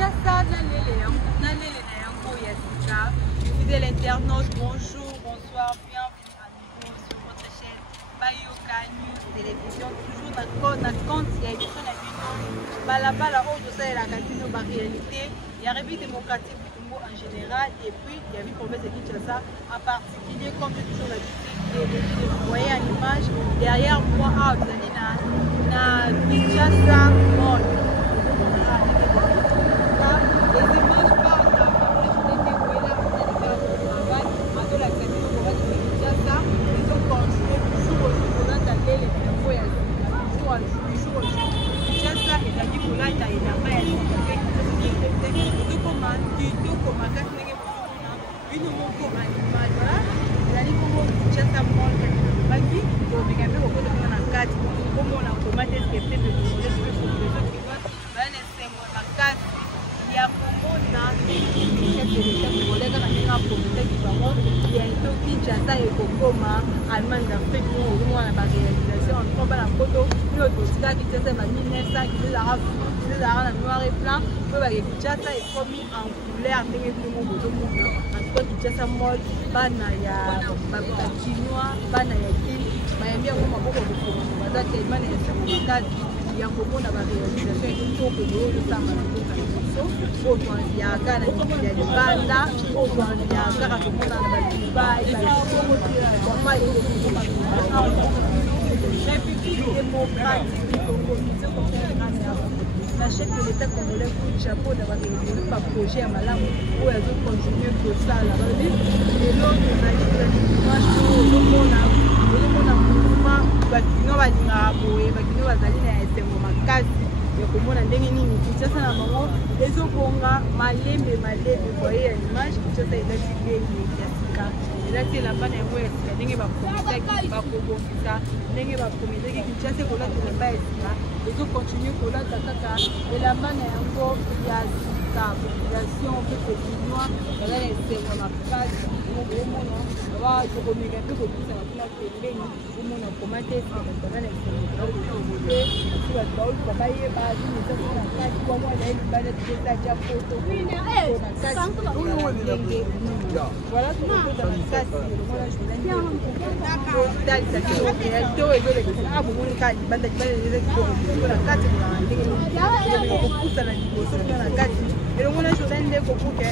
Kinshasa, fidèle internaute, bonjour, bonsoir, bienvenue à nouveau sur votre chaîne Bayoka News Télévision, toujours dans le compte, il y a émission la vidéo, Balabala, où ça est la réalité, il y a République démocratique du Congo en général, et puis il y a une province de Kinshasa en particulier, comme toujours l'habitude, vous voyez à l'image, derrière moi, vous allez dans Kinshasa Mall. Les images parlent d'un peuple qui était où il a fait le travail, à la Kinshasa, ils ont construit jour au jour, on a tapé les infos, jour au jour. Kinshasa, il a dit que là, il a pas été tout comme un tuto, comme un café, une mot comme un image, voilà. Il a dit que Kinshasa Mall, Baki, pour me gagner au côté de mon encadre, comme on a commandé ce qui est fait de nous, les autres qui vont, ben, c'est mon encadre. Il y a beaucoup de chefs de l'État congolais qui ont profité du Baron. Bientôt, Kinshasa et Kokoma, Allemagne d'Afrique, nous avons la réalisation. On prend la photo. Nous avons aussi la Kinshasa en 1900, qui les Arabes en noir et blanc. Kinshasa est promis en couleur. En tout cas, Kinshasa Mall, Banaya, Chinois, Banaya Kim, Miami, on a beaucoup de choses. On a tellement de il y a beaucoup de réalisations et tout pour nous, nous sommes autant il y a Ghana, il y a Uganda, autant il y a Ghana, Dubaï, République démocratique du Congo, la chef de l'État congolais pour le Japon d'avoir réalisé par projet à Malam où elles ont continué pour ça la revue. Et l'autre, on a dit que dimanche, on a mouvement, bakino balinga boye, bakino bazali na esengo makasi ya komona ndenge nini Kinshasa na bango ezobonga malembe boye ya image Kinshasa elati ndenge ya sika elati elamba na yango ya sika ndenge bakomisaki bakobongisa ndenge bakomisaki Kinshasa kolata elamba ya sika ezokontinue kolata kaka elamba na yango ya sika population mpe pekinois baza na esengo makasi omona bakomeka mpe kopesa bakuna pembeni omona komate baza na esengo te bato baoluka bayeba azimisa na kati kwa mwana ye libanda toketaja poto na kati ndenge voilà tokokoza na kati elomona journaltalisa kitoko réalité oyo ezolekisa bomoni kaka libanda eza kitoko na kati kolanga ndenge kopusa na liboso na kati elomona journal nde kokuke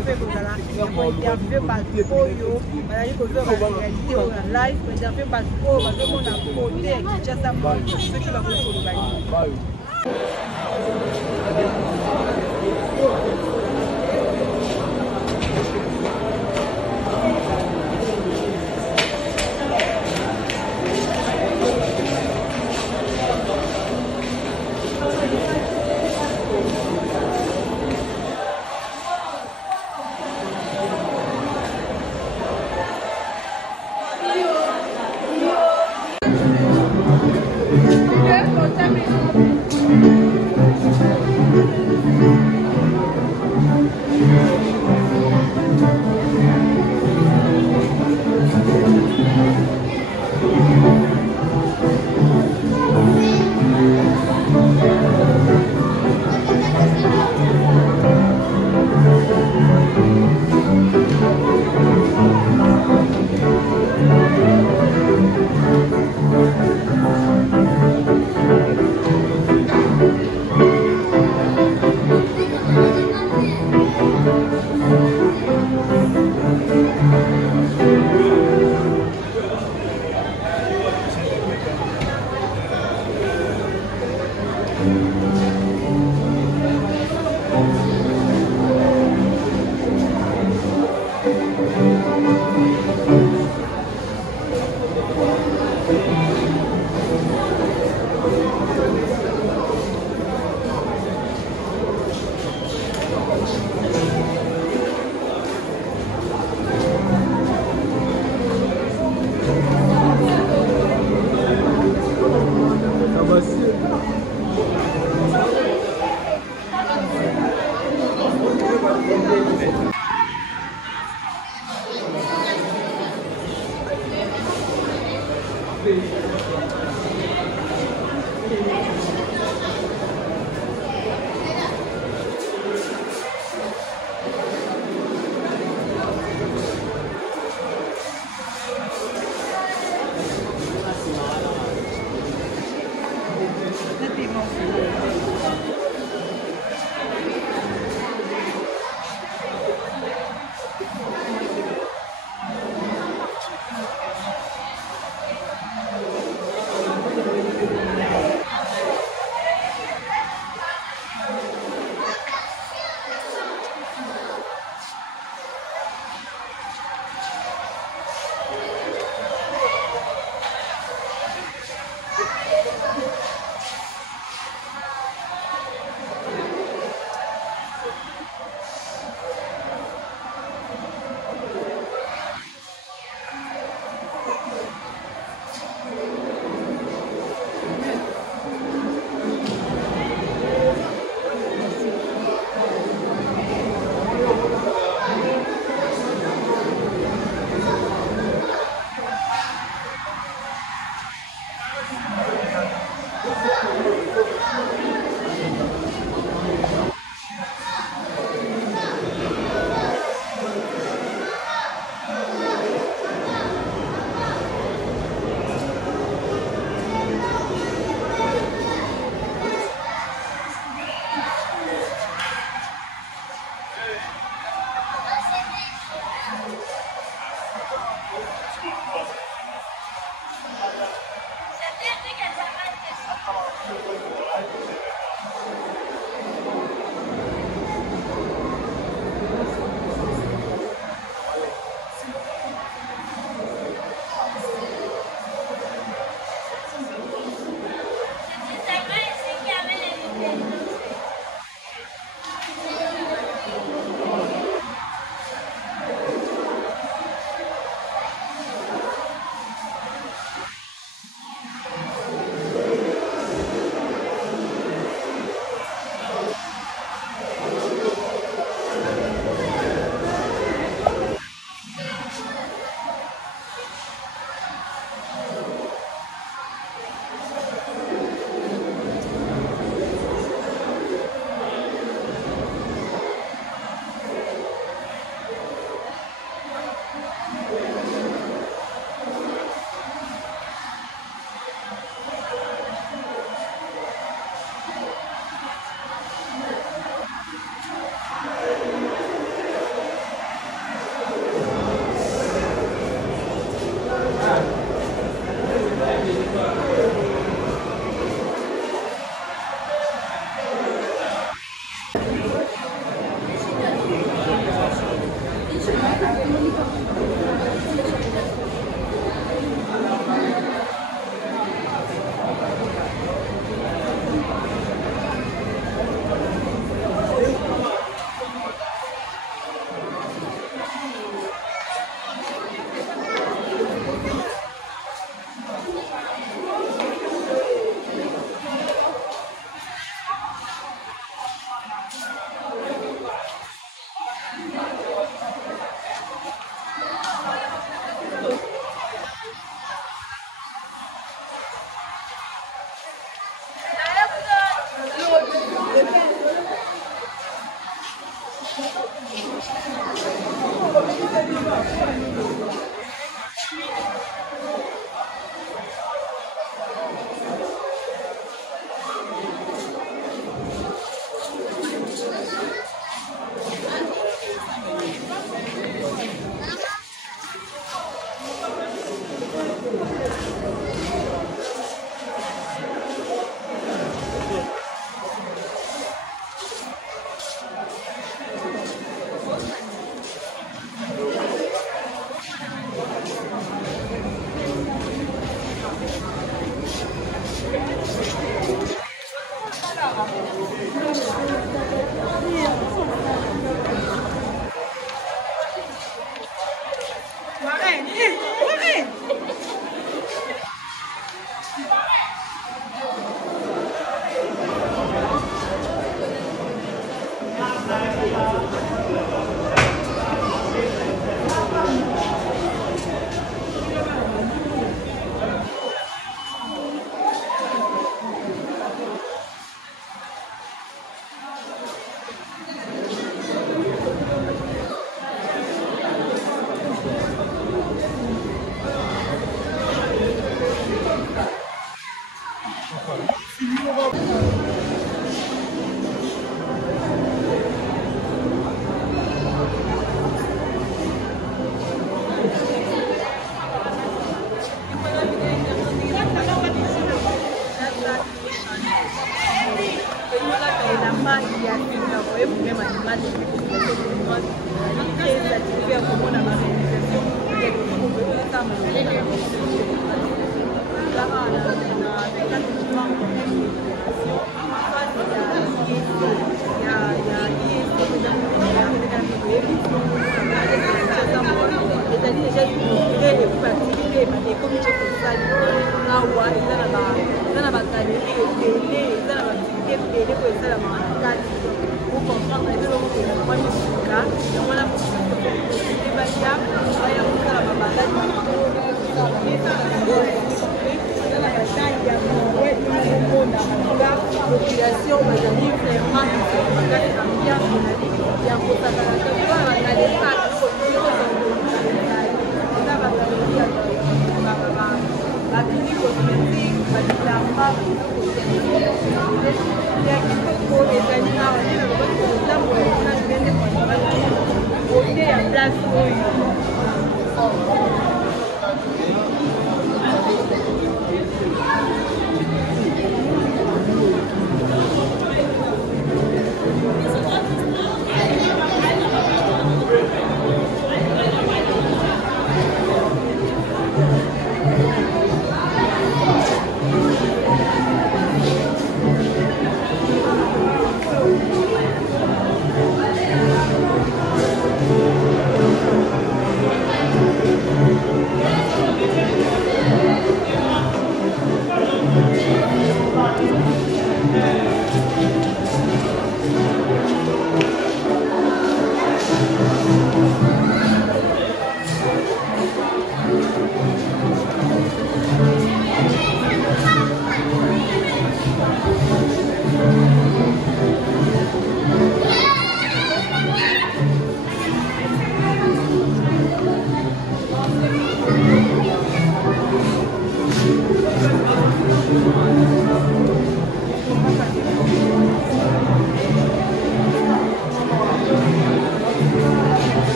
mpe kozala kointerview bato oyo bazali kozwa baréalité oyo na live kointerview bato oyo bazomona kote ya Kinshasa Mall soki bakoki koloba nini.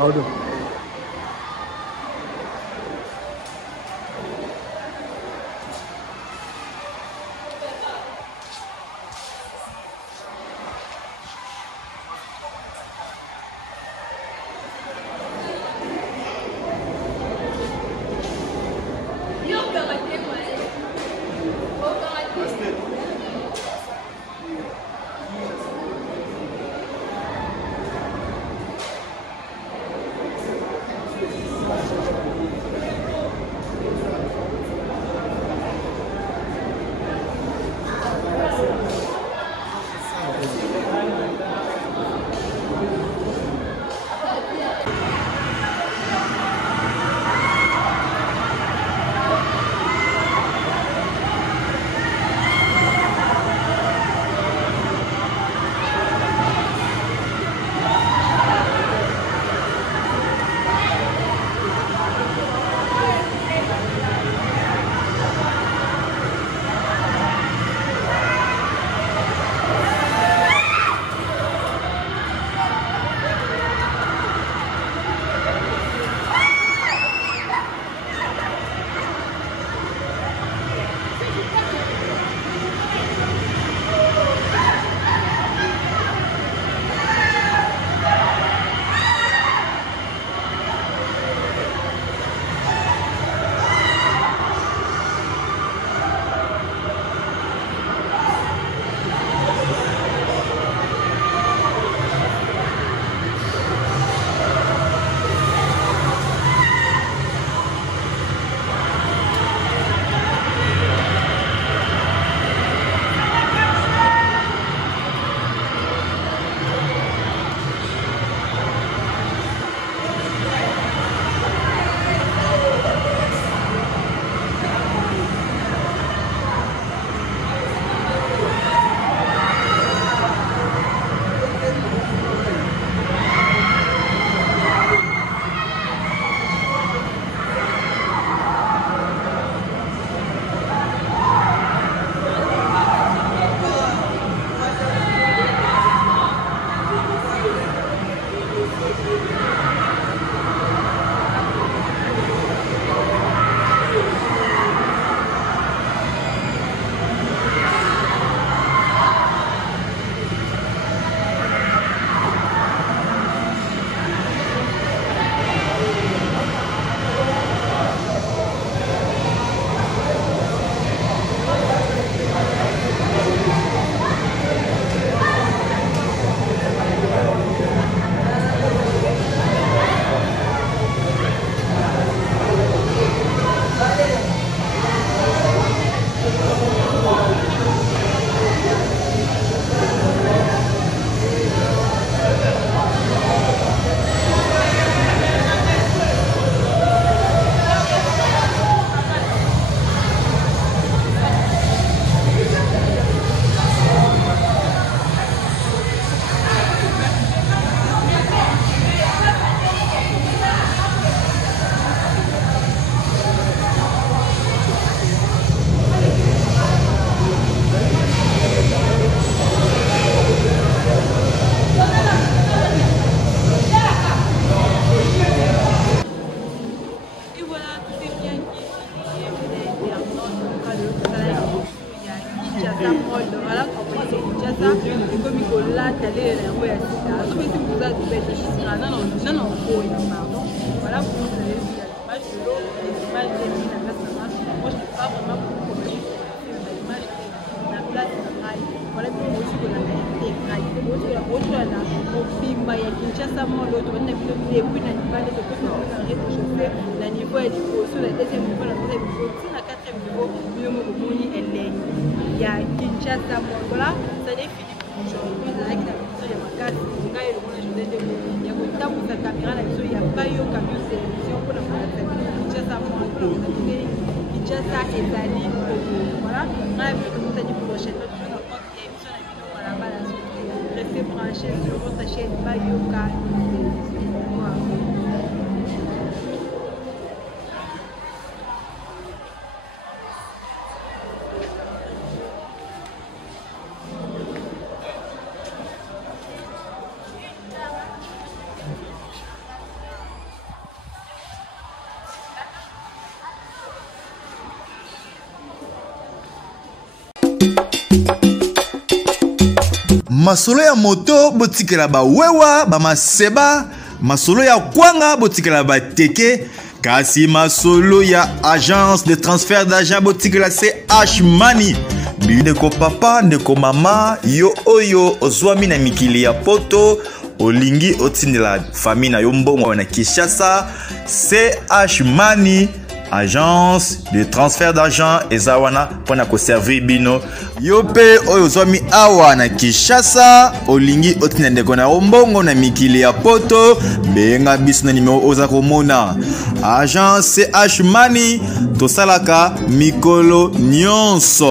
Aldo. voilà, tout est bien qui voilà, comme il là, t'allais la rue à Sida. Je vais vous dire non, pardon. Voilà, vous avez vu l'image de l'eau, l'image des mines à place de marche. Moi, je ne sais pas vraiment pourquoi l'image de la place de rail. Voilà, puis on aussi qu'on a été rail. Au Bimba, il y a Kinshasa, l'autre, on a vu les prix d'animal, et on a réchauffé le niveau et sur la deuxième niveau, la troisième niveau, sur la quatrième niveau, il y a Kinshasa, voilà, ça n'est fini pour aujourd'hui. Il y a une caméra, il n'y a pas eu aucun sélection pour la Kinshasa, Kinshasa et Dali. Voilà, on a vu que vous allez prochainement, il y a une émission à la base. Restez branchés sur votre chaîne Bayoka. Masolo ya moto botikela ba wewa ba maseba, masolo ya kwanga botikela ba teke, kasi masolo ya agence de transfert d'argent botikela CH Money. Ndeko papa, ndeko mama, yo oyo ozwami na mikili ya poto, olingi otindela famille na yo mbongo na Kinshasa, CH Money. Agence de transfert d'argent ezawana pona ko servir bino yope oyo zwami awa na Kinshasa olingi otina ndeko na ombongo na mikili ya poto benga biso na nimero oza komona Agence CH Money tosalaka mikolo nyonso.